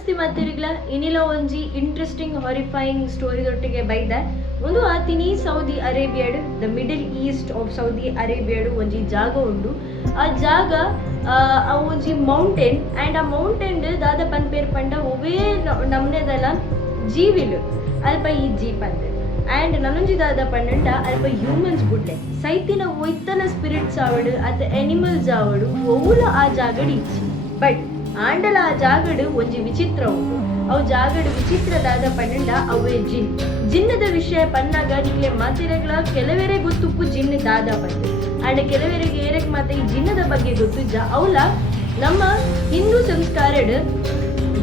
ನಮಸ್ತೆ ಮಾತಿರಿಗ್ಲ ಇನಿಲ ಒಂಜಿ interesting ಹಾರಿಫೈಯಿಂಗ್ story ದೊಟ್ಟಿಗೆ ಬೈದ ಒಂದು ಆತಿನಿ ಸೌದಿ ಅರೇಬಿಯಾಡ್ the middle east of Saudi ಅರೇಬಿಯಾಡ್ ಒಂಜಿ ಜಾಗ ಉಂಡು ಆ ಜಾಗ ಆ ಒಂಜಿ ಮೌಂಟೇನ್ ಆ್ಯಂಡ್ ಆ ಮೌಂಟೇನ್ ದಾದ ಪನ್ಪೇರ್ ಪಂಡ ಒವೇ ನಮ್ನೆದಲ ಜೀವಿಲು ಅಲ್ಪ ಈ ಜೀಪ್ ಅಂದೆ ಆ್ಯಂಡ್ ನನೊಂಜಿ ದಾದ ಪಂಡ ಅಲ್ಪ ಹ್ಯೂಮನ್ಸ್ ಬುಡ್ಲೆ ಸೈತಿನ ಒಯ್ತನ ಸ್ಪಿರಿಟ್ಸ್ ಆವಡು ಅತ್ತ ಎನಿಮಲ್ಸ್ ಆವಡು ಒವುಲ ಆ ಜಾಗಡ್ ಇಚ್ಚಿ ಬಟ್ ಆಂಡಲ ಆ ಜಾಗಡು ಒಂಜಿ ವಿಚಿತ್ರ ಉಂಟು ಅವು ಜಾಗಡು ವಿಚಿತ್ರದಾದ ಪಂಡ ಅವೇ ಜಿನ್ನದ ವಿಷಯ ಪನ್ನಾಗ ನಿಕ್ಲೆ ಮಾತಿರಗಳ ಕೆಲವೆರೆ ಗೊತ್ತುಪ್ಪು ಜಿನ್ನ ದಾದ ಬಂದು ಆಂಡ ಕೆಲವೆರೆಗೆ ಏರಕ್ ಮಾತ ಈ ಜಿನ್ನದ ಬಗ್ಗೆ ಗೊತ್ತುಜ್ಜ ಅವಲ ನಮ್ಮ ಹಿಂದೂ ಸಂಸ್ಕಾರಡ್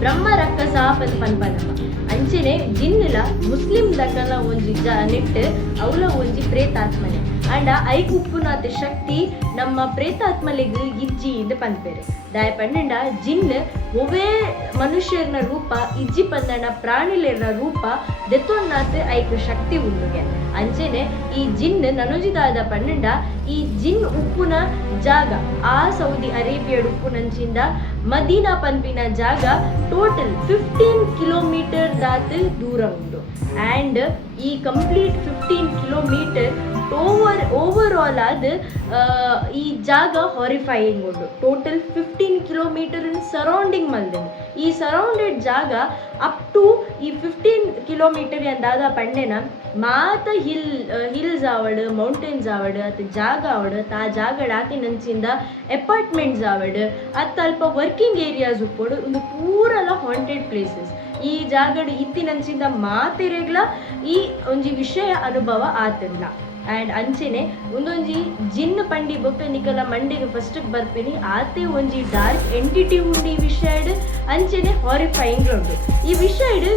ಬ್ರಹ್ಮ ರಕ್ಕಸ ಪನ್ಪನಮ್ಮ ಅಂಚೆನೆ ಜಿನ್ನಲ ಮುಸ್ಲಿಂ ದಕ್ಕಲ ಒಂಜಿ ನೆಟ್ ಅವಲ ಒಂಜಿ ಪ್ರೇತಾತ್ಮನೆ ಆಂಡ ಐಕ್ ಉಪ್ಪುನಾಥ ಶಕ್ತಿ ನಮ್ಮ ಪ್ರೇತಾತ್ಮಲೆಗ್ ಇಜ್ಜಿ ಇಂದ ಪನ್ಪೇರೆ ದಾಯ ಪಂಡ ಜಿನ್ ಒವೇ ಮನುಷ್ಯರ್ನ ರೂಪ ಇಜ್ಜಿ ಪಂದನ ಪ್ರಾಣಿಲೇರ್ನ ರೂಪ ದೆತ್ತೊನ್ನಾತ್ ಐಕ್ ಶಕ್ತಿ ಉಂಡುಗೆ ಅಂಚೆನೆ ಈ ಜಿನ್ ನನೊಂಜಿದಾದ ಪಂಡ ಈ ಜಿನ್ ಉಪ್ಪುನ ಜಾಗ ಆ ಸೌದಿ ಅರೇಬಿಯಾಡ್ ಉಪ್ಪುನಂಚಿಂದ ಮದೀನಾ ಪನ್ಪಿನ ಜಾಗ ಟೋಟಲ್ 15 ಕಿಲೋಮೀಟರ್ ದಾತ್ ದೂರ ಉಂಡು ಆ್ಯಂಡ್ ಈ ಕಂಪ್ಲೀಟ್ 15 ಕಿಲೋಮೀಟರ್ ಓವರ್ ಆಲ್ ಆದ್ ಈ ಜಾಗ ಹಾರಿಫೈಯಿಂಗ್ ಉಂಡು ಟೋಟಲ್ 15 ಕಿಲೋಮೀಟರ್ ಸರೌಂಡಿಂಗ್ ಮಲ್ದೆನ್ ಈ ಸರೌಂಡೆಡ್ ಜಾಗ ಅಪ್ ಟು ಈ 15 ಕಿಲೋಮೀಟರ್ ಎಂದಾದ ಪಂಡೆನ ಮಾತ ಹಿಲ್ಸ್ ಆವಡ್ ಮೌಂಟೇನ್ಸ್ ಆವಡ್ ಅತ್ ಜಾಗ ಆವಡ್ ಆ ಜಾಗಡ್ ಆತಿನಂಚಿಂದ ಅಪಾರ್ಟ್ಮೆಂಟ್ಸ್ ಆವಡ್ ಅತ್ತ ಅಲ್ಪ ವರ್ಕಿಂಗ್ ಏರಿಯಾಸ್ ಉಪ್ಪೋಡು ಒಂದು ಪೂರಲ ಹಾಂಟೆಡ್ ಪ್ಲೇಸಸ್ ಈ ಜಾಗಡ್ ಇತ್ತಿನಂಚಿಂದ ಮಾತೆರೆಗ್ಲ ಈ ಒಂಜಿ ವಿಷಯ ಅನುಭವ ಆತಿಲ್ಲ ಆ್ಯಂಡ್ ಅಂಚೆನೆ ಒಂದೊಂಜಿ ಜಿನ್ ಪಂಡಿ ಬೊಕ್ಕ ನಿಕಲ ಮಂಡೆಗೆ ಫಸ್ಟ್ ಬರ್ಪೇನಿ ಆತೆ ಒಂಜಿ ಡಾರ್ಕ್ ಎಂಟಿಟಿ ಉಂಡು ಈ ವಿಷಯಡ್ ಅಂಚೆನೆ ಹಾರಿಫೈಯಿಂಗ್ ಉಂಡು ಈ ವಿಷಯಡ್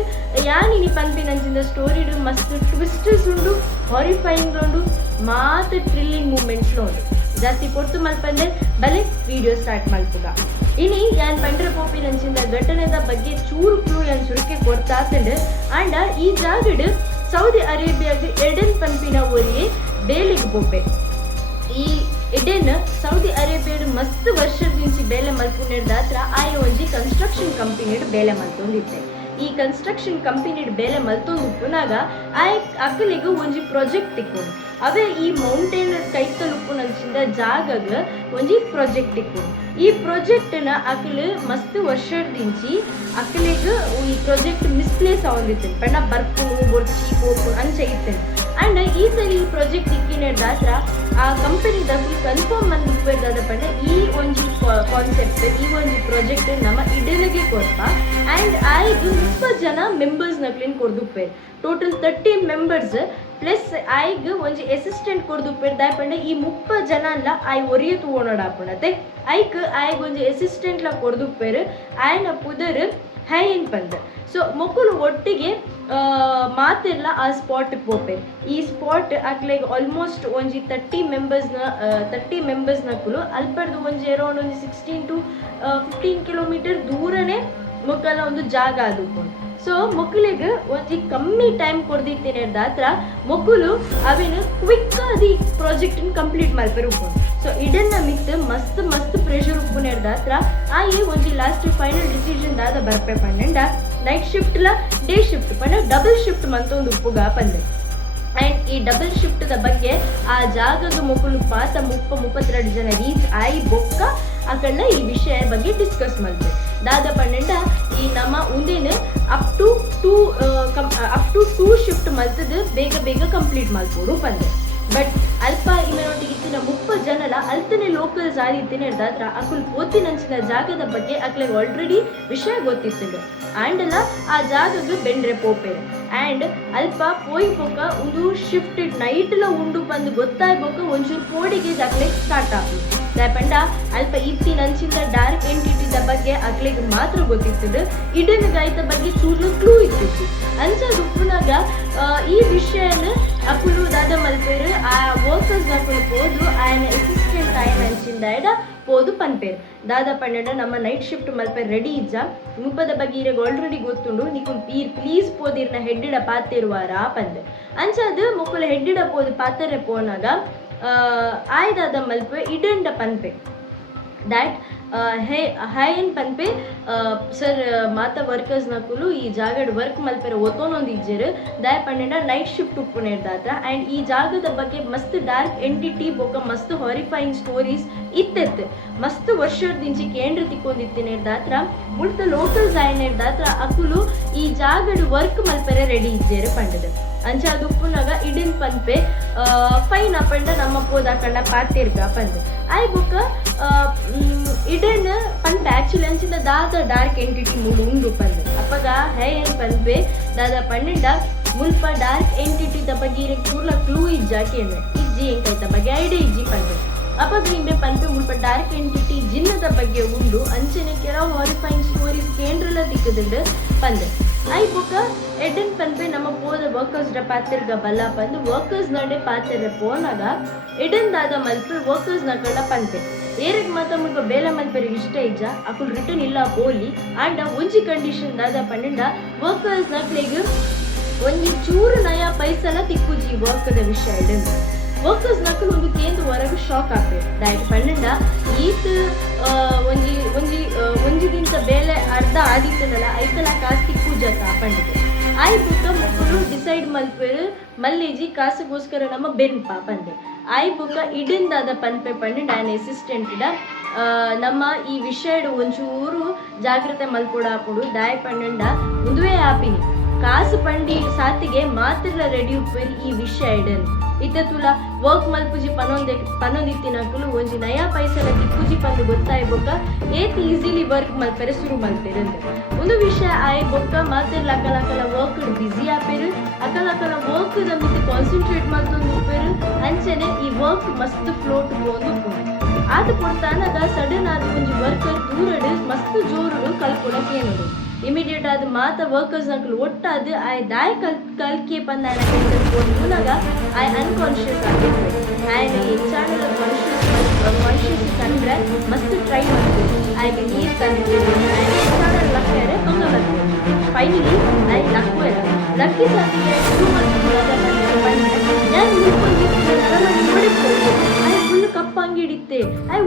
ಯಾನಿನಿ ಪನ್ಪಿನಂಚಿಂದ ಸ್ಟೋರಿಡ್ ಮಸ್ತ್ ಟ್ವಿಸ್ಟಸ್ ಉಂಡು ಹಾರಿಫೈಯಿಂಗ್ ಉಂಡು ಮಾತ್ ಥ್ರಿಲ್ಲಿಂಗ್ ಮೂಮೆಂಟ್ಸ್ ಉಂಡು ಜಾಸ್ತಿ ಕೊರ್ತು ಮಲ್ಪಂದೆ ಬಲೆ ವಿಡಿಯೋ ಸ್ಟಾರ್ಟ್ ಮಲ್ಪುಗ ಇನಿ ಯಾನ್ ಪಂಡ್ರೆ ಪೋಪಿನಂಚಿಂದ ಘಟನೆದ ಬಗ್ಗೆ ಚೂರು ಕ್ಲೂ ಯಾನ್ ಸುರುಕೆ ಕೊಡ್ತಾತಂಡ್ ಆಂಡ ಈ ಜಾಗಡ್ ಸೌದಿ ಅರೇಬಿಯಾಗ ಎಡೆನ್ ಪನ್ಪಿನ ಊರಿಗೆ ಬೇಲಿಗೆ ಬೋಪೆ ಈ ಎಡೆನ್ ಸೌದಿ ಅರೇಬಿಯಾಡ್ ಮಸ್ತ್ ವರ್ಷದಿಂಚಿ ಬೇಲೆ ಮಲ್ಪುನೇರ್ದಾತ್ರ ಆಯ ಒಂಜಿ ಕನ್ಸ್ಟ್ರಕ್ಷನ್ ಕಂಪನಿಡ್ ಬೇಲೆ ಮಲ್ತೊಂದಿತ್ತೆ ಈ ಕನ್ಸ್ಟ್ರಕ್ಷನ್ ಕಂಪನಿಡ್ ಬೇಲೆ ಮಲ್ತೊಂದುಪ್ಪುನಾಗ ಅಕ್ಕಲಿಗೆ ಒಂಜಿ ಪ್ರಾಜೆಕ್ಟ್ ತಿಕ್ಕೊಂಡು ಅವೇ ಈ ಮೌಂಟೇನ್ ಕೈತಲ್ ಉಪ್ಪುನಂಚಿಂದ ಜಾಗಗ ಒಂಜಿ ಪ್ರಾಜೆಕ್ಟ್ ತಿಕ್ಕೊಂಡು ಈ ಪ್ರಾಜೆಕ್ಟ್ನ ಅಕ್ಕಲು ಮಸ್ತ್ ವರ್ಷದಿಂಚಿ ಅಕ್ಕಲಿಗೆ ಈ ಪ್ರಾಜೆಕ್ಟ್ ಮಿಸ್ಪ್ಲೇಸ್ ಆಗೋದಿತ್ತು ಪಣ್ಣ ಬರ್ಪುನು ಬೊರ್ಚಿ ಪೋಪು ಅಂಚೆ ಇತ್ತು ಆ್ಯಂಡ್ ಈ ಸರಿ ಈ ಪ್ರಾಜೆಕ್ಟ್ ಇಕ್ಕಿನೇದಾತ್ರ ಆ ಕಂಪನಿದ ಫುಲ್ ಕನ್ಫರ್ಮ್ ಮಂದಿದಾದ ಪಂಡ ಈ ಒಂಜಿ ಕಾನ್ಸೆಪ್ಟ್ ಈ ಒಂಜಿ ಪ್ರಾಜೆಕ್ಟ್ ನಮ್ಮ ಇಡಲಿಗೆ ಕೊಡ್ಪ ಆ್ಯಂಡ್ ಆಯ್ದು 30 ಜನ ಮೆಂಬರ್ಸ್ ನಕ್ಲಿನ್ ಕೊಡ್ದುಪ್ಪೇರು ಟೋಟಲ್ 30 ಮೆಂಬರ್ಸ್ ಪ್ಲಸ್ ಆಯ್ಗೆ ಒಂಜಿ ಅಸಿಸ್ಟೆಂಟ್ ಕೊಡ್ದುಪ್ಪೇರು ದಾಯ ಪಂಡ ಈ 30 ಜನ ಅಲ್ಲ ಆಯ್ ಒರಿಯ ತೂಣೋಡಾಪುಣತೆ ಆಯ್ಗೆ ಒಂಜಿ ಅಸಿಸ್ಟೆಂಟ್ಲ ಕೊಡ್ದುಪ್ಪೇರು ಆಯ್ನ ಪುದರ್ ಹೈನ್ ಪಂದ ಸೊ ಮಕ್ಕಳು ಒಟ್ಟಿಗೆ ಮಾತೆಲ್ಲ ಆ ಸ್ಪಾಟ್ ಪೋಪೆ ಈ ಸ್ಪಾಟ್ ಆಗ್ಲಿಗೆ ಆಲ್ಮೋಸ್ಟ್ ಒಂಜಿ 30 ಮೆಂಬರ್ಸ್ ನಕ್ಕಲು ಅಲ್ಪರ್ದು ಒಂಜಿ ಅರೌಂಡ್ ಒಂಜಿ 16 to 15 ಕಿಲೋಮೀಟರ್ ದೂರನೇ ಮಕ್ಕಳ ಒಂದು ಜಾಗ ಅದು ಸೊ ಮಕ್ಕಳಿಗೆ ಒಂಜಿ ಕಮ್ಮಿ ಟೈಮ್ ಕೊಡ್ದಿತ್ತೇನೆದಾತ್ರ ಮಕ್ಕಳು ಅವೇನು ಕ್ವಿಕ್ ಆದಿ ಪ್ರಾಜೆಕ್ಟ್ ಕಂಪ್ಲೀಟ್ ಮಲ್ಪರು ಸೊ ಇದನ್ನ ಮಿತ್ ಮಸ್ತ್ ಪ್ರೆಷರ್ ಉಪ್ಪುನೇರ್ದಾತ್ರ ಆಯಿ ಒಂಜಿ ಲಾಸ್ಟ್ ಫೈನಲ್ ಡಿಸಿಷನ್ ದಾದ ಬರ್ಪೆ ಪಂಡ ನೈಟ್ ಶಿಫ್ಟ್ಲ ಡೇ ಶಿಫ್ಟ್ ಪಂಡ ಡಬಲ್ ಶಿಫ್ಟ್ ಮಂತೊಂದು ಉಪ್ಪುಗ ಪಂದೆ ಆ್ಯಂಡ್ ಈ ಡಬಲ್ ಶಿಫ್ಟ್ದ ಬಗ್ಗೆ ಆ ಜಾಗದ ಮಕ್ಕಳು ಪಾತ 32 ಜನ ರೀಚ್ ಆಯಿ ಬೊಕ್ಕ ಅಕಲ್ನ ಈ ವಿಷಯ ಬಗ್ಗೆ ಡಿಸ್ಕಸ್ ಮಾಡ್ತಾರೆ ದಾದ ಪಂಡ ಈ ನಮ್ಮ ಉಂದೇನು ಅಪ್ ಟು 2 ಶಿಫ್ಟ್ ಮಲ್ತದ ಬೇಗ ಕಂಪ್ಲೀಟ್ ಮಾಡ್ಬೋದು ಪಂದೆ ಬಟ್ ಅಲ್ಪ ಇಮೇನೊಟ್ಟಿಗೆ ಇತ್ತಿನ 30 ಜನಲ ಅಲ್ತನೆ ಲೋಕಲ್ಸ್ ಆದಿತ್ತೇನೆ ಇರ್ದಾದ್ರ ಅಕುಲ್ ಪೋತಿನಂಚಿನ ಜಾಗದ ಬಗ್ಗೆ ಅಕ್ಲಿಗೆ ಆಲ್ರೆಡಿ ವಿಷಯ ಗೊತ್ತಿತ್ತು ಆ್ಯಂಡ್ ಆ ಜಾಗಕ್ಕೆ ಬೆಂಡ್ರೆ ಪೋಪೇರು ಆ್ಯಂಡ್ ಅಲ್ಪ ಪೋಯ್ ಬೊಕ್ಕ ಒಂದು ಶಿಫ್ಟ್ ನೈಟ್ಲ ಉಂಡು ಬಂದು ಗೊತ್ತಾಗ್ಬೋಕ ಒಂಚೂರು ಕೋಡಿಗೆ ಅಕ್ಲಿಗೆ ಸ್ಟಾರ್ಟ್ ಆಗ್ಬೋದು ಪಂಡ ಅಲ್ಪ ಇತ್ತಿನಂಚಿಂದ ಡಾರ್ಕ್ ಎಂಟಿಟಿದ ಬಗ್ಗೆ ಅಕ್ಲಿಗೆ ಮಾತ್ರ ಗೊತ್ತಿರ್ತದೆ ಇಡನ್ ಗಾಯದ ಬಗ್ಗೆ ಚೂರ್ಲು ಕ್ಲೂ ಇರ್ತಿತ್ತು ಅಂಚದು ಉಪ್ಪುನಾಗ ಈ ವಿಷಯನ ಅಕುಲು ದಾದ ಮಲ್ಪೇರು ಆ ವರ್ಕರ್ಸ್ ನಕುಲು ಪೋದು ಆಯನ ಅಸಿಸ್ಟೆಂಟ್ ಆಯನ ಅಂಚಿಂದ ಪೋದು ಪನ್ಪೇರು ದಾದ ಪಂಡ ನಮ್ಮ ನೈಟ್ ಶಿಫ್ಟ್ ಮಲ್ಪೇರು ರೆಡಿ ಇಜ್ಜ ಮುಪ್ಪದ ಬಗ್ಗೆ ಇರಗೆ ಆಲ್ರೆಡಿ ಗೊತ್ತುಂಡು ನಿಕುಲ್ ಪ್ಲೀಸ್ ಪೋದಿರ್ನ ಹೆಡ್ಡಿಡ ಪಾತಿರುವಾರ ಪಂದೆ ಅಂಚದು ಮುಕ್ಕುಲ ಹೆಡ್ಡಿಡ ಪೋದು ಪಾತ್ರೆ ಪೋನಾಗ ಆಯ್ದಾದ ಮಲ್ಪೆ ಇಡಂಡ ಪನ್ಪೆ ದ್ಯಾಟ್ ಹಾಯ್ ಏನು ಪನ್ಪೆ ಸರ್ ಮಾತ ವರ್ಕರ್ಸ್ ನಕುಲು ಈ ಜಾಗಡ್ ವರ್ಕ್ ಮಲ್ಪೆರ ಒತ್ತೊಂದೊಂದು ಇಜ್ಜೆರು ದಾಯ ಪಂಡ ನೈಟ್ ಶಿಫ್ಟ್ ಉಪ್ಪುನೇರ್ದಾತ್ರ ಆ್ಯಂಡ್ ಈ ಜಾಗದ ಬಗ್ಗೆ ಮಸ್ತ್ ಡಾರ್ಕ್ ಎಂಟಿಟಿ ಬೊಕ್ಕ ಮಸ್ತ್ ಹಾರಿಫೈಯಿಂಗ್ ಸ್ಟೋರೀಸ್ ಇತ್ತೆತ್ತು ಮಸ್ತ್ ವರ್ಷದಿಂಚಿ ಕೇಂದ್ರ ತಿಕ್ಕೊಂದಿತ್ತಿನೇರ್ದಾತ್ರ ಮುಳ್ತ ಲೋಕಲ್ಸ್ ಆಯ್ನೇರ್ದಾತ್ರ ಅಕುಲು ಈ ಜಾಗಡ್ ವರ್ಕ್ ಮಲ್ಪೆರೆ ರೆಡಿ ಇಜ್ಜೆರು ಪಂಡದು ಅಂಚ ಅದು ಉಪ್ಪುನಾಗ ಇಡಿನ್ ಪನ್ಪೆ ಫೈನ್ ಅಪಂಡ ನಮ್ಮ ಪೋದಾಕಂಡ ಪಾತಿರ್ಗ ಪಂದೆ ಆಯ್ ಬೊಕ್ಕ ಇಡನ್ ಪನ್ಪೆ ಆಕ್ಚುಲಿ ಅಂಚಿನ ದಾದ ಡಾರ್ಕ್ ಎಂಟಿಟಿ ಮೂಡು ಉಂಡು ಪಂದೆ ಅಪ್ಪಗ ಹೇ ಏನ್ ಪನ್ಪೆ ದಾದ ಪಂಡಿಂಡ ಮುಲ್ಪ ಡಾರ್ಕ್ ಎಂಟಿಟಿ ದ ಬಗ್ಗೆ ಇರಕ್ಕೆ ಪೂರ್ಲ ಕ್ಲೂ ಇಜ್ಜಾಕೇನೆ ಇಜ್ಜಿ ಎಂಕೈತ ಬಗ್ಗೆ ಐಡಿಯಾ ಇಜ್ಜಿ ಪಂದೆ ಅಪ್ಪಗ ಹಿಂಗೆ ಪನ್ಪೆ ಮುಲ್ಪ ಡಾರ್ಕ್ ಎಂಟಿಟಿ ಜಿನ್ನದ ಬಗ್ಗೆ ಉಂಡು ಅಂಚನೆ ಕೆಲವು ಹಾರಿಫೈಯಿಂಗ್ ಸ್ಟೋರೀಸ್ ಕೇಂದ್ರಲ ದಿಕ್ಕದುಂಡು ಪಂದೆ ಐ ಬೊಕ್ಕ ಎಡ್ಡನ್ ಪನ್ಪೆ ನಮ್ಮ ಪೋದ ವರ್ಕರ್ಸ್ ಡ ಪಾತಿರ್ಗ ಬಲ್ಲ ಪಂದು ವರ್ಕರ್ಸ್ ನಡೆ ಪಾತಿರ ಪೋನಾಗ ಎಡನ್ ದಾದ ಮಲ್ಪೆ ವರ್ಕರ್ಸ್ ನಕಳ ಪನ್ಪೆ ಏರಿಗೆ ಮಾತ ಮುಲ್ಪ ಬೇಲ ಮಲ್ಪೆರೆ ಇಷ್ಟ ಇಜ್ಜ ಅಕುಲ್ ರಿಟರ್ನ್ ಇಲ್ಲ ಬೋಲಿ ಆಂಡ ಒಂಜಿ ಕಂಡೀಷನ್ ದಾದ ಪಂಡ ವರ್ಕರ್ಸ್ ನಕ್ಲೆಗ್ ಒಂಜಿ ಚೂರು ನಯ ಪೈಸಲ ತಿಕ್ಕುಜಿ ವರ್ಕದ ವಿಷಯ ಎಡನ್ ವರ್ಕರ್ಸ್ ನಕಲು ಒಂದು ಕೇಂದ್ರ ಹೊರಗೆ ಶಾಕ್ ಆಗ್ತದೆ ಡೈರೆಕ್ಟ್ ಪಂಡ ಈತ ಒಂಜಿಗಿಂತ ಬೇಲೆ ಅರ್ಧ ಆದಿತ್ತನಲ್ಲ ಐಕಲ ಕಾಸು ತಿಕ್ಕುಜತ್ತ ಪಂಡಿಗೆ ಆಯ್ ಬುಕ್ಕ ಮಕ್ಕಳು ಡಿಸೈಡ್ ಮಲ್ಪೇರು ಮಲ್ಲೇಜಿ ಕಾಸಿಗೋಸ್ಕರ ನಮ್ಮ ಬೆನ್ಪಾ ಪಂದೆ ಆಯ್ ಬುಕ್ಕ ಇಡಿಂದಾದ ಪನ್ಪೆ ಪಂಡ ಆಯ್ನ ಅಸಿಸ್ಟೆಂಟ್ ನಮ್ಮ ಈ ವಿಷಯ ಒಂಚೂರು ಜಾಗ್ರತೆ ಮಲ್ಪೊಡ ಹಾಕೊಂಡು ದಾಯ ಪಂಡ ಮುಂದುವೆ ಆಪಿನಿ ಕಾಸು ಪಂಡಿ ಸಾತಿಗೆ ಮಾತ್ರ ರೆಡಿ ಉಪ್ಪೇರಿ ಈ ವಿಷಯ ಇಡನ್ ಇತ್ತ ತುಲ ವರ್ಕ್ ಮಲ್ಪುಜಿ ಪನೊಂದಿತ್ತಿನಕಲು ಒಂಜಿ ನಯಾ ಪೈಸಲ ತಿಕ್ಕುಜಿ ಪಂದು ಗೊತ್ತಾಯ್ ಬೊಕ್ಕ ಏತ್ ಈಸಿಲಿ ವರ್ಕ್ ಮಲ್ಪೆರೆ ಶುರು ಮಲ್ಪೆರಂತೆ ಒಂದು ವಿಷಯ ಆಯ್ ಬೊಕ್ಕ ಮಾತಿರ್ಲ ಅಕಲಕಲ ವರ್ಕ್ ಬಿಸಿ ಆಪೇರು ಅಕಲಕಲ ವರ್ಕ್ ದ ಮಿತಿ ಕಾನ್ಸಂಟ್ರೇಟ್ ಮಾಡ್ತೊಂದು ಉಪ್ಪೇರು ಅಂಚನೆ ಈ ವರ್ಕ್ ಮಸ್ತ್ ಫ್ಲೋಟ್ ಹೋಂದು ಆದ ಕೊಡ್ತಾನದ ಸಡನ್ ಆದ ಒಂಜಿ ವರ್ಕರ್ ದೂರಡು ಮಸ್ತ್ ಜೋರು ಕಲ್ಕೊಡಕ್ಕೆ ಏನದು ಇಮಿಡಿಯೇಟ್ ಆದ ಮಾತ ವರ್ಕರ್ಸ್ ನಕಲು ಒಟ್ಟಾದ ಆಯ್ ದಾಯ್ ಕಲ್ಕೆ ಪಂದ ಆಯ್ನ ಕೈ ಕಲ್ಕೊಂಡುನಾಗ ಆಯ್ ಅನ್ಕಾನ್ಶಿಯಸ್ ಆಗಿರ್ಬೇಕು ಆಯ್ನ ಹೆಚ್ಚಾಣದ ಕಾನ್ಶಿಯಸ್ ಕಂಡ್ರೆ ಮಸ್ತ್ ಟ್ರೈ ಮಾಡ್ತೀವಿ ಆಯ್ಗೆ ನೀರು ತಂದಿದ್ದೀವಿ ಆಯ್ನ ಹೆಚ್ಚಾಣ ಲಕ್ಕ್ಯಾರೆ ಹಂಗ ಬರ್ತೀವಿ ಫೈನಲಿ ಆಯ್ ಲಕ್ಕೋಯ ಲಕ್ಕಿ ಸಾತಿಗೆ ಶುರು ಮಾಡ್ತೀನಿ ഞാൻ ഓടിപ്പോയി ആയ ഫുള്ള് കപ്പങ്കിടിത്തെ ആയ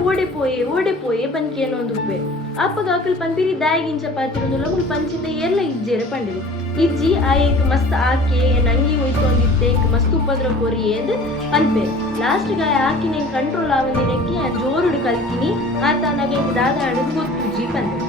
ഓടിപ്പോയി പനിക്കേനൊന്നുപ്പെ ಅಪ್ಪಗಾಕಲ್ ಪಂಪಿರಿ ದಾಯಿಗಿಂಚ ಪಾತಿರೋದಿಲ್ಲ ಮುಲ್ ಪಂಚಿದ್ದೆ ಎಲ್ಲ ಇಜ್ಜೇರೆ ಪಂಡಿರಿ ಇಜ್ಜಿ ಆಯಕ್ ಮಸ್ತ್ ಆಕೆ ನಂಗಿ ಹೋಯ್ತೊಂದಿತ್ತೆ ಮಸ್ತ್ ಉಪದ್ರ ಕೊರಿ ಎಂದು ಪನ್ಪೆ ಲಾಸ್ಟ್ ಗಾಯ ಆಕಿನ ಕಂಟ್ರೋಲ್ ಆವಂದಿನಕ್ಕೆ ಜೋರುಡು ಕಲ್ತಿನಿ ಆತನಾಗ ದಾದ ಆಡೋದು ಗೊತ್ತುಜ್ಜಿ ಪಂದೆ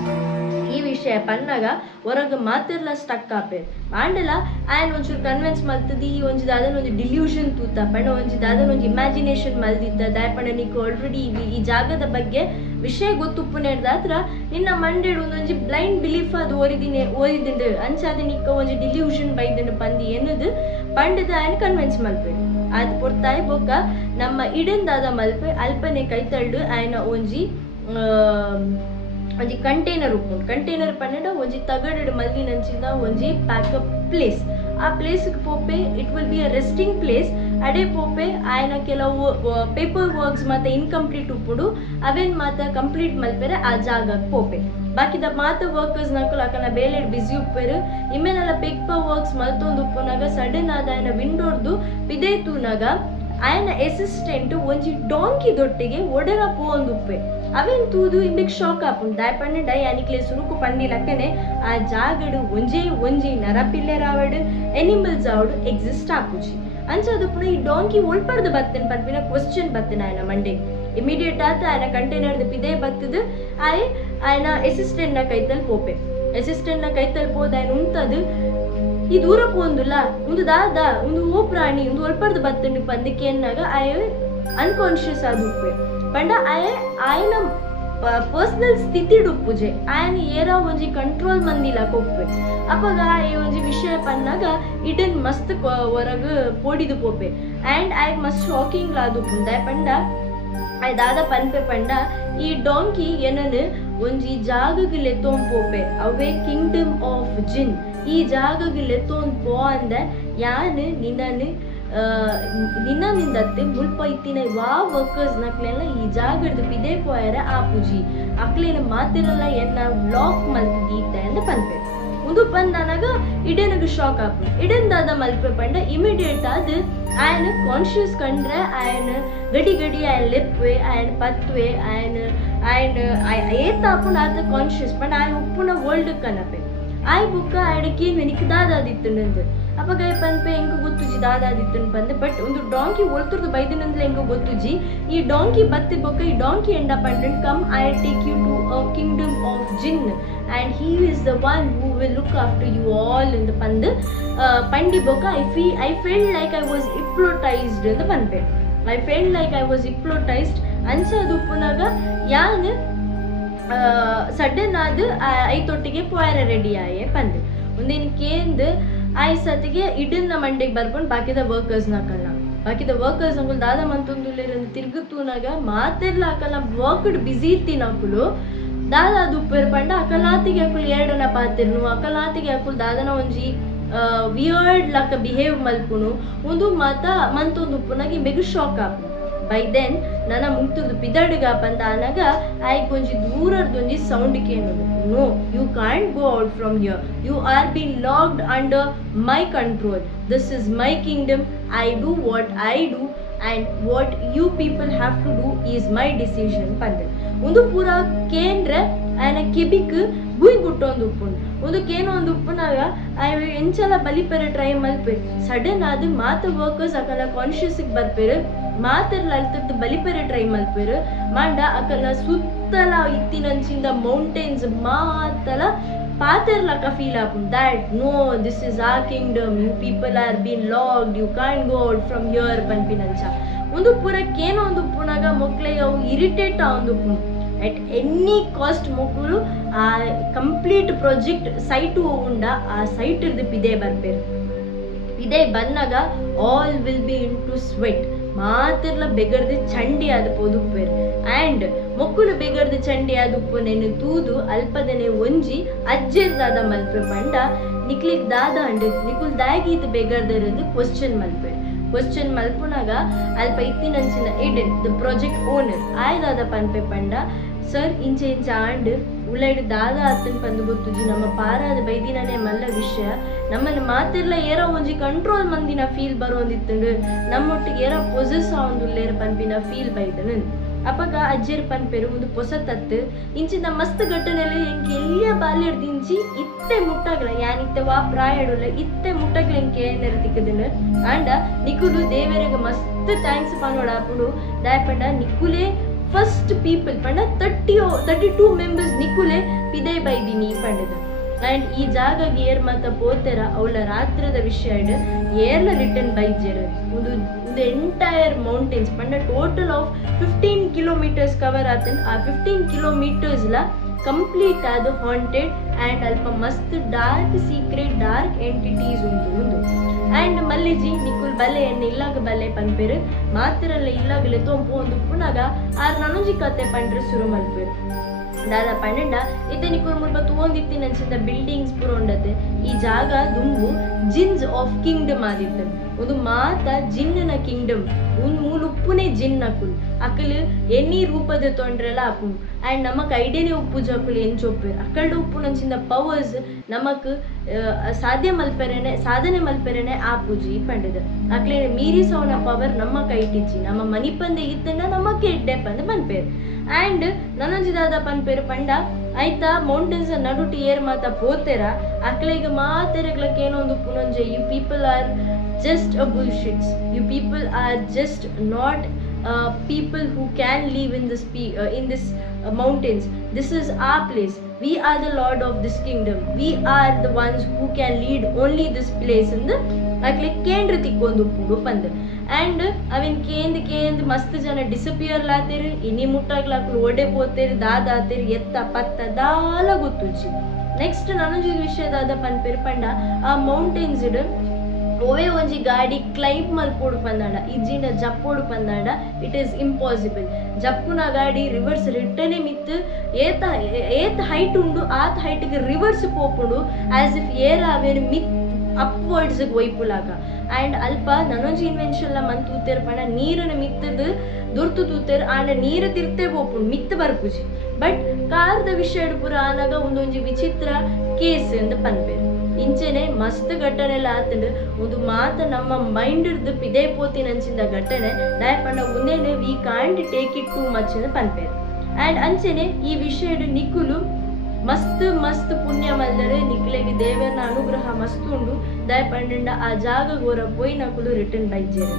ಈ ವಿಷಯ ಪನ್ನಾಗ ಹೊರಗೆ ಮಾತಿರ್ಲ ಸ್ಟಕ್ ಆಪೆ ಆಂಡಲ ಆಯನ್ ಒಂಚೂರು ಕನ್ವಿನ್ಸ್ ಮಲ್ತದಿ ಒಂಜಿ ದಾದನ್ ಒಂದು ಡಿಲ್ಯೂಷನ್ ತೂತ ಪಂಡ ಒಂಜಿ ದಾದನ್ ಒಂದು ಇಮ್ಯಾಜಿನೇಷನ್ ಮಲ್ದಿದ್ದ ದಾಯಪಂಡ ನೀಕು ಆಲ್ರೆಡಿ ಈ ಜಾಗದ ಬಗ್ಗೆ ವಿಷಯ ಗೊತ್ತುಪ್ಪುನೇರ್ದಾತ್ರ ನಿನ್ನ ಮಂಡೆಡು ಒಂದೊಂಜಿ ಬ್ಲೈಂಡ್ ಬಿಲೀಫ್ ಅದು ಓದಿದಿಂಡು ಅಂಚಾದ ನಿಕ್ಕ ಒಂಜಿ ಡಿಲ್ಯೂಷನ್ ಬೈದಂಡು ಪಂದಿ ಎನ್ನದು ಪಂಡದ ಆಯನ್ ಕನ್ವಿನ್ಸ್ ಮಲ್ಪೆ ಅದು ಪೊರ್ತಾಯ್ ಬೊಕ್ಕ ನಮ್ಮ ಇಡಂದಾದ ಮಲ್ಪೆ ಅಲ್ಪನೆ ಕೈತಳ್ಡು ಆಯನ ಒಂಜಿ ಕಂಟೈನರ್ ಉಪ್ಪುಂಡು ಕಂಟೈನರ್ ಪನ್ನಡ ಒಂಜಿ ತಗಡಡು ಮಲ್ದಿನಂಚಿನ ಒಂಜಿ ಪ್ಯಾಕಪ್ ಪ್ಲೇಸ್ ಆ ಪ್ಲೇಸ್ಗೆ ಪೋಪೆ it will be a resting place ಅಡೆ ಪೋಪೆ ಆಯ್ನ ಕೆಲವು ಪೇಪರ್ ವರ್ಕ್ಸ್ ಮತ್ತೆ ಇನ್ಕಂಪ್ಲೀಟ್ ಉಪ್ಪುಡು ಅವೇನ್ ಮಾತ ಕಂಪ್ಲೀಟ್ ಮಲ್ಪೆರೆ ಆ ಜಾಗಕ್ಕೆ ಪೋಪೆ ಬಾಕಿದ ಮಾತ ವರ್ಕರ್ಸ್ ನಕಲು ಅಕನ ಬೇಲೆ ಬಿಸಿ ಉಪ್ಪೇರು ಇಮ್ಮೆನೆಲ್ಲ ಪೇಪರ್ ವರ್ಕ್ಸ್ ಮಲ್ತೊಂದು ಉಪ್ಪುನಾಗ ಸಡನ್ ಆದ ಆಯ್ನ ವಿಂಡೋರ್ದು ಪಿದೇತುನಾಗ ಆಯ್ನ ಅಸಿಸ್ಟೆಂಟ್ ಒಂಜಿ ಡಾಂಕಿ ದೊಟ್ಟಿಗೆ ಒಡಗ ಪೋಂದುಪ್ಪೆ ಅವೇನ್ ತೂದು ಇಂಬಿಕ್ ಶಾಕ್ ಆಪುಂಡು ದಾಯ್ ಪಂಡ ಯಾನಿಕ್ಲೆ ಸುರುಕು ಪಂಡಿಲಕ್ಕನೆ ಆ ಜಾಗಡು ಒಂಜಿ ನರಪಿಲ್ಲೆ ರಾವಡು ಎನಿಮಲ್ಸ್ ಆವಡು ಎಕ್ಸಿಸ್ಟ್ ಆಪುಜಿ ಅಂಚದು ಪುಣ ಈ ಡಾಂಕಿ ಒಳ್ಪರ್ದು ಬತ್ತೇನೆ ಪನ್ಪಿನ ಕ್ವಶನ್ ಬತ್ತೇನೆ ಆಯ್ನ ಮಂಡೆ ಇಮಿಡಿಯೇಟ್ ಆತ ಆಯ್ನ ಕಂಟೈನರ್ದು ಪಿದೆ ಬತ್ತದು ಆಯ್ನ ಅಸಿಸ್ಟೆಂಟ್ ನ ಕೈತಲ್ ಪೋಪೆ ಅಸಿಸ್ಟೆಂಟ್ ನ ಕೈತಲ್ ಪೋದ ಆಯ್ನ ಉಂತದು ಈ ದೂರ ಪೋಂದುಲ್ಲ ಒಂದು ದಾದ ಒಂದು ಓ ಪ್ರಾಣಿ ಒಂದು ಒಳ್ಪರ್ದು ಬತ್ತಂಡು ಪಂದಕ್ಕೆ ಎನ್ನಾಗ ಆಯ ಅನ್ಕಾನ್ಶಿಯಸ್ ಆದ ಉಪ್ಪೆ ಪಂಡ ಆಯ್ನ ಪರ್ಸನಲ್ ಸ್ಥಿತಿ ಡುಪ್ಪುಜೆ ಆಯ್ನ ಏರ ಒಂಜಿ ಕಂಟ್ರೋಲ್ ಮಂದಿಲ ಕೊಪ್ಪೆ ಅಪ್ಪಗ ಈ ಒಂಜಿ ವಿಷಯ ಪನ್ನಾಗ ಇಡನ್ ಮಸ್ತ್ ಹೊರಗ ಪೋಡಿದು ಪೋಪೆ ಆ್ಯಂಡ್ ಆಯ್ಗೆ ಮಸ್ತ್ ಶಾಕಿಂಗ್ ಲಾದು ಪುಂಡ ಪಂಡ ಆಯ್ ದಾದ ಪನ್ಪೆ ಪಂಡ ಈ ಡಾಂಕಿ ಏನನು ಒಂಜಿ ಜಾಗಗೆ ಲೆತ್ತೋನ್ ಪೋಪೆ ಅವೇ ಕಿಂಗ್ಡಮ್ ಆಫ್ ಜಿನ್ ಈ ಜಾಗಗೆ ಲೆತ್ತೋನ್ ಪೋ ಅಂದ ಯಾನು ನಿನ್ನನಿಂದತ್ತೆ ಮುಲ್ಪ ಇತ್ತಿನ ವಾ ವರ್ಕರ್ಸ್ ನಕ್ಲೆಲ್ಲ ಈ ಜಾಗದ ಪಿದೆ ಪೋಯರ ಆಪುಜಿ ಅಕ್ಲೇನ ಮಾತಿರಲ್ಲ ಎನ್ನ ಬ್ಲಾಕ್ ಮಲ್ತಿದ್ದ ಎಂದು ಪನ್ಪೆ ಒಂದು ಪಂದನಾಗ ಇಡೇನಗ ಶಾಕ್ ಆಪು ಇಡಂದಾದ ಮಲ್ಪೆ ಪಂಡ ಇಮಿಡಿಯೇಟ್ ಆದ ಆಯನ ಕಾನ್ಶಿಯಸ್ ಕಂಡ್ರೆ ಆಯನ ಗಡಿ ಆಯನ ಲೆಪ್ವೆ ಆಯನ ಪತ್ವೆ ಆ್ಯಂಡ್ ಏತಾಪುನ ಆತ ಕಾನ್ಷಿಯಸ್ ಪಂಡ ಆಯ್ ಉಪ್ಪುನ ವರ್ಲ್ಡ್ ಕನಪೆ ಆಯ್ ಬುಕ್ಕ ಆಯ್ಡಕ್ಕೆ ನಿನಕ್ಕೆ ದಾದಾದಿತ್ತಂದು ಅವಾಗ ಪನ್ಪೆ ಹೆಂಗೆ ಗೊತ್ತುಜಿ ದಾದಾದಿತ್ತನ್ ಪಂದೆ ಬಟ್ ಒಂದು ಡಾಂಕಿ ಒಳ್ತುರ್ದು ಬೈದಿನಂದ್ರೆ ಹೆಂಗೆ ಗೊತ್ತುಜಿ ಈ ಡಾಂಕಿ ಬತ್ತಿ ಬೊಕ್ಕ ಈ ಡಾಂಕಿ ಎಂಡ ಪಂಡ್ come I take you to a kingdom of jinn and he is the one who will look after you all ಎಂದು ಪಂದು ಪಂಡಿ ಬೊಕ್ಕ I feel like I was hypnotised ಎಂದು ಪನ್ಪೆ I feel like I was hypnotised ಅಂಚದು ಉಪ್ಪುನಾಗ ಯಾನ್ sudden ಆದ ಐತೊಟ್ಟಿಗೆ ಪೋಯರ ರೆಡಿ ಆಯೆ ಪಂದೆ ಒಂದಿನ ಕೇಂದ್ ಆಯ್ ಸತಿಗೆ ಇಡನ್ನ ಮಂಡೆಗೆ ಬರ್ಕೊಂಡು ಬಾಕಿದ ವರ್ಕರ್ಸ್ನ ಹಾಕಲ್ಲ ಬಾಕಿದ ವರ್ಕರ್ಸ್ ಅಂಕಲ್ ದಾದ ಮಂತೊಂದು ತಿರ್ಗುತ್ತೂನಾಗ ಮಾತೆಲ್ಲ ಹಾಕಲ್ಲ ವರ್ಕ್ಡ್ ಬ್ಯುಸಿ ಇರ್ತೀನಿ ಹಾಕಲು ದಾದ ಅದು ಉಪ್ಪೇರ್ ಪಂಡ ಅಕಲಾತಿಗೆ ಹಾಕಲು ಎರಡನ ಪಾತಿರ್ನು ಅಕಲಾತಿಗೆ ಹಾಕಲು ದಾದನ ಒಂಜಿ ವಿಯರ್ಡ್ ಲಕ್ಕ ಬಿಹೇವ್ ಮಲ್ಪುನು ಒಂದು ಮಾತ ಮಂತೊಂದು ಉಪ್ಪುನಾಗಿ ಮೆಗು ಶಾಕ್ ಆಪು ಬೈ ದೆನ್ ನನ್ನ ಮುಂತುದು ಪಿದಡ್ಗ ಪಂದ ಅನಾಗ ಆಯ್ಕೆ ಒಂಜಿ ದೂರದೊಂಜಿ ಸೌಂಡ್ ಕೇಳೋದು no you can't go out from here you are been locked under my control this is my kingdom I do what I do and what you people have to do is my decision ಪಂದೆ ಒಂದು ಪೂರ ಕೇಂದ್ರ ಆಯನ ಕೆಬಿಕ್ ಗುಯ್ ಗುಟ್ಟೊಂದು ಉಪ್ಪುಂಡು ಒಂದು ಕೇನೋ ಒಂದು ಉಪ್ಪುನಾಗ ಎಂಚಲ ಬಲಿಪೆರೆ try ಮಲ್ಪೇರು sudden ಆದ ಮಾತ ವರ್ಕರ್ಸ್ ಅಕಲ ಕಾನ್ಶಿಯಸ್ಗೆ ಬರ್ಪೇರು ಮಾತೆಲ್ಲ ಅಲ್ತದ್ದು ಬಲಿಪೆರೆ ಟ್ರೈ ಮಲ್ಪೇರು ಮಾಂಡ ಅಕಲ ಸುತ್ತಲ ಇತ್ತಿನಂಚಿಂದ ಮೌಂಟೇನ್ಸ್ ಮಾತಲ ಪಾತೆರ್ಲಕ ಫೀಲ್ ಆಪುಂಡು that no this is a kingdom you people are been locked you can't go out from here ಪನ್ಪಿನಂಚ ಒಂದು ಪೂರಕ್ಕೇನೋ ಒಂದು ಉಪ್ಪುನಾಗ ಮೊಕ್ಲೆಗೆ ಅವು ಇರಿಟೇಟ್ ಆ ಒಂದು ಉಪ್ಪುಂಡು ಎಟ್ ಎನಿ ಕಾಸ್ಟ್ ಮೊಕ್ಕಳು ಆ ಕಂಪ್ಲೀಟ್ ಪ್ರಾಜೆಕ್ಟ್ ಸೈಟು ಉಂಡ ಆ ಸೈಟ್ ಇರ್ದು ಪಿದೆ ಬರ್ಪೇರು ಪಿದೆ ಬಂದಾಗ all will be into sweat ಮಾತಿರ್ಲ ಬೆಗರ್ದು ಚಂಡಿ ಆದ ಪೋದುಪ್ಪೇರು ಆ್ಯಂಡ್ ಮೊಕ್ಕಳು ಬೆಗರ್ದು ಚಂಡಿ ಆದ ಉಪ್ಪು ನೆನೆ ತೂದು ಅಲ್ಪದನೆ ಒಂಜಿ ಅಜ್ಜೆರ್ದಾದ ಮಲ್ಪೆ ಪಂಡ ನಿಕ್ಲಿಗ್ ದಾದ ಅಂಡ್ ನಿಕುಲ್ ದಾಗೀತ್ ಬೆಗರ್ದಿರೋದು ಕ್ವಶನ್ ಮಲ್ಪೇರು ಕ್ವಶನ್ ಮಲ್ಪುನಾಗ ಅಲ್ಪ ಇತ್ತಿನಂಚಿನ ಎಡಿನ್ ದ ಪ್ರಾಜೆಕ್ಟ್ ಓನರ್ ಆಯ್ದಾದ ಪನ್ಪೆ ಪಂಡ ಸರ್ ಇಂಚೆ ಇಂಚ ಆಂಡ್ ಉಳ್ಳಾಡಿ ದಾದ ಅತ್ತನ್ ಪಂದು ಗೊತ್ತುಜಿ ನಮ್ಮ ಪಾರಾದ ಬೈದಿನೇ ಮಲ್ಲ ವಿಷಯ ನಮ್ಮನ್ನು ಮಾತೆಲ್ಲ ಏರೋ ಒಂಜಿ ಕಂಟ್ರೋಲ್ ಮಂದಿನ ಫೀಲ್ ಬರೋಂದಿತ್ತಂಡು ನಮ್ಮೊಟ್ಟಿಗೆ ಏರೋ ಪೊಸೆಸ್ ಆವೊಂದುಲ್ಲೇರ ಪನ್ಪಿನ ಫೀಲ್ ಬೈದನು ಅಪಗ ಅಜ್ಜೇರ್ ಪನ್ಪೆರು ಒಂದು ಪೊಸ ತತ್ತು ಇಂಚಿನ ಮಸ್ತ್ ಘಟನೆಲೆ ಎಂಕ್ ಎಲ್ಲಿಯ ಬಾಲ್ಯಡ್ದಿಂಚಿ ಇತ್ತೆ ಮುಟ್ಟಗ್ಲ ಯಾನಿತ್ತೆ ವಾ ಪ್ರಾಯಡುಲ್ಲ ಇತ್ತೆ ಮುಟ್ಟಗ್ಲ ಎಂಕ್ ಏನೇರ ತಿಕ್ಕದನು ಆಂಡ ನಿಕುಲು ದೇವರಿಗೆ ಮಸ್ತ್ ಥ್ಯಾಂಕ್ಸ್ ಪಾನೋಡ ಅಪ್ಪುಡು ದಾಯಪಂಡ ನಿಕುಲೇ ಫಸ್ಟ್ ಪೀಪಲ್ ಪಂಡ 32 ಮೆಂಬರ್ಸ್ ನಿಕುಲೆ ಪಿದೆ ಬೈದಿನಿ ಪಂಡದು ಆ್ಯಂಡ್ ಈ ಜಾಗಗೆ ಏರ್ ಮಾತ ಪೋತೆರ ಅವಳ ರಾತ್ರದ ವಿಷಯ ಏರ್ಲ ರಿಟರ್ನ್ ಬೈಜೆರ್ ಒಂದು ಎಂಟೈರ್ ಮೌಂಟೇನ್ಸ್ ಪಂಡ ಟೋಟಲ್ ಆಫ್ 15 ಕಿಲೋಮೀಟರ್ಸ್ ಕವರ್ ಆತನ್ ಆ 15 ಕಿಲೋಮೀಟರ್ಸ್ಲ ಕಂಪ್ಲೀಟ್ ಆದ ಹಾಂಟೆಡ್ ಆ್ಯಂಡ್ ಅಲ್ಪ ಮಸ್ತ್ ಡಾರ್ಕ್ ಸೀಕ್ರೆಟ್ ಡಾರ್ಕ್ ಎಂಟಿಟೀಸ್ ಉಂದು ಆ್ಯಂಡ್ ಮಲ್ಲಿಜಿ ನಿಕುಲ್ ಬಲೆ ಎಣ್ಣೆ ಇಲ್ಲಾಗ ಬಲೆ ಪನ್ಪೇರು ಮಾತಿರಲ್ಲ ಇಲ್ಲಾಗಲೆ ತೊಂಪು ಒಂದು ಪುನಗ ಆರ್ ನನೊಂಜಿ ಕತೆ ಪಂಡ್ರೆ ಶುರು ಮಲ್ಪೇರು ದಾದ ಪಂಡ ಇತ್ತೆ ನಿಕುಲ್ ಮುಲ್ಪ ತೂಂದಿತ್ತಿ ನಂಚಿಂದ ಬಿಲ್ಡಿಂಗ್ಸ್ ಪೂರ ಉಂಡತೆ ಈ ಜಾಗ ದುಂಬು ಜಿನ್ಸ್ ಆಫ್ ಕಿಂಗ್ಡಮ್ ಆದಿತ್ತು ಒಂದು ಮಾತ ಜಿನ್ನನ ಕಿಂಗ್ಡಮ್ ಒಂದು ಮೂಲು ಉಪ್ಪುನೇ ಜಿನ್ ಅಕುಲ್ ಅಕಲ್ ಎನಿ ರೂಪದ ತೊಂಡ್ರೆಲ್ಲ ಅಪ್ಪು ಆ್ಯಂಡ್ ನಮಕ್ ಐಡಿಯಾನೇ ಉಪ್ಪು ಜಕ್ಕುಲು ಎಂಚೊಪ್ಪೇರು ಅಕ್ಕಲ್ಡ ಉಪ್ಪು ನಂಚಿಂದ ಪವರ್ಸ್ ನಮಕ್ ಸಾಧನೆ ಮಲ್ಪೆರೇನೆ ಆಪುಜಿ ಪಂಡದ ಅಕ್ಲೇ ಮೀರಿ ಸವನ ಪವರ್ ನಮ್ಮ ಕೈಟಿಚ್ಚಿ ನಮ್ಮ ಮನಿಪಂದೆ ಇತ್ತಂಡ ನಮಕ್ಕೆ ಇಡ್ಡೆ ಪಂದು ಪನ್ಪೇರು ಆ್ಯಂಡ್ ನನಂಜಿದಾದ ಪನ್ಪೇರು ಪಂಡ ಆಯ್ತಾ ಮೌಂಟೇನ್ಸ್ ನಡುಟಿ ಏರ್ ಮಾತ ಪೋತೆರ ಅಕ್ಲೆಗೆ ಮಾತೆರಗ್ಲಕ್ಕೆ ಏನೊಂದು ಪುನೊಂಜೆ you people are just a bullshits you people are just not people who can live in this mountains. This is our place. We are the lord of this kingdom. We are the ones who can lead only this place in the akle kendra tikkondu pudu pand and avin kend mast jana disappear latere ini muttaglaku ode potere daadatere etta patta dala gottuji next nanonji vishayada panper panda ಆ mountains ಇಡು ಓವೇ ಒಂಜಿ ಗಾಡಿ climb ಮಲ್ಪೋಡು ಪಂದಾಂಡ ಇಜ್ಜಿನ ಜಪ್ಪೋಡು ಪಂದಾಂಡ it is impossible ಜಪ್ಪುನ ಗಾಡಿ reverse ರಿಟರ್ನೇ ಮಿತ್ತು ಏತ್ height ಉಂಡು ಆತ್ ಹೈಟ್ಗೆ reverse ಪೋಪುಂಡು as if air ಅವೇನು ಮಿತ್ ಅಪ್ವರ್ಡ್ಸ್ಗೆ ಒಯ್ಪುಲಾಗ and ಅಲ್ಪ ನನೊಂಜಿ ಇನ್ವೆನ್ಷನ್ಲ ಮಂತ್ ತೂತೇರು ಪಂಡ ನೀರನ್ನು ಮಿತ್ತದು ದುರ್ತು ತೂತೇರು ಆಂಡ ನೀರು ತಿರ್ತೆ ಪೋಪುಂಡು ಮಿತ್ತು ಬರ್ಪುಜಿ ಬಟ್ ಕಾರ್ದ ವಿಷಯ ಪುರ ಆನಾಗ ಒಂದೊಂಜಿ ವಿಚಿತ್ರ ಕೇಸ್ ಎಂದು ಪನ್ಪೇರು ಇಂಚೆನೆ ಮಸ್ತ್ ಘಟನೆ ಎಲ್ಲ ಆತಂಡು ಒಂದು ಮಾತ ನಮ್ಮ ಮೈಂಡ್ ಇರ್ದು ಪಿದೆ ಪೋತಿ ನಂಚಿಂದ ಘಟನೆ ದಾಯಪಂಡ ಮುಂದೇನೆ we can't take it too much ಎಂದು ಪನ್ಪೇರು ಆ್ಯಂಡ್ ಅಂಚೆನೆ ಈ ವಿಷಯಡ್ ನಿಕ್ಕುಲು ಮಸ್ತ್ ಪುಣ್ಯ ಮಲ್ದರೆ ನಿಕ್ಲೆಗೆ ದೇವನ ಅನುಗ್ರಹ ಮಸ್ತ್ ಉಂಡು ದಯಪಂಡ ಆ ಜಾಗ ಗೋರ ಪೋಯಿ ನಕುಲು ರಿಟರ್ನ್ ಬೈಜೇರು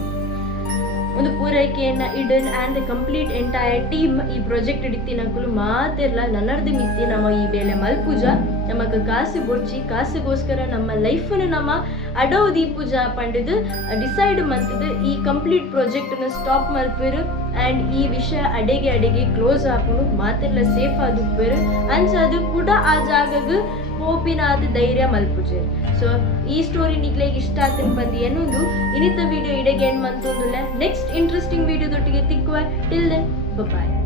ಒಂದು ಪೂರೈಕೆಯನ್ನ ಇಡನ್ and the complete entire team ಈ ಪ್ರಾಜೆಕ್ಟ್ ಇಡಿತಿ ನಕುಲು ಮಾತೆರ್ಲ ನನ್ನರ್ದು ಮಿತ್ತಿ ನಮ್ಮ ಈ ಬೇಲೆ ಮಲ್ಪುಜ ನಮಕ್ ಕಾಸು ಬೊಡ್ಚಿ ಕಾಸುಗೋಸ್ಕರ ನಮ್ಮ ಲೈಫನ್ನು ನಮ್ಮ ಅಡೋದಿ ಪೂಜಾ ಪಂಡದು ಡಿಸೈಡ್ ಮಂತದು ಈ ಕಂಪ್ಲೀಟ್ ಪ್ರಾಜೆಕ್ಟ್ನ ಸ್ಟಾಪ್ ಮಲ್ಪೇರು ಆ್ಯಂಡ್ ಈ ವಿಷಯ ಅಡೆಗೆ ಕ್ಲೋಸ್ ಹಾಕೊಂಡು ಮಾತೆಲ್ಲ ಸೇಫ್ ಆದುಪ್ಪೇರು ಅಂಚದು ಕೂಡ ಆ ಜಾಗಗ್ ಹೋಪಿನಾದ ಧೈರ್ಯ ಮಲ್ಪುಜೆ. ಸೊ ಈ ಸ್ಟೋರಿ ನಿಕ್ಲೆಗೆ ಇಷ್ಟ ಆಗ್ತದೆ ಬಂದು ಏನೊಂದು ಇನ್ನಿತ ವಿಡಿಯೋ ಇಡೆಗೆ ಏನು ಮಂತೊಂದುಲ್ಲ ನೆಕ್ಸ್ಟ್ ಇಂಟ್ರೆಸ್ಟಿಂಗ್ ವಿಡಿಯೋದೊಟ್ಟಿಗೆ ತಿಕ್ಕುವ ಟಿಲ್ ದೆನ್ ಬಾಯ್.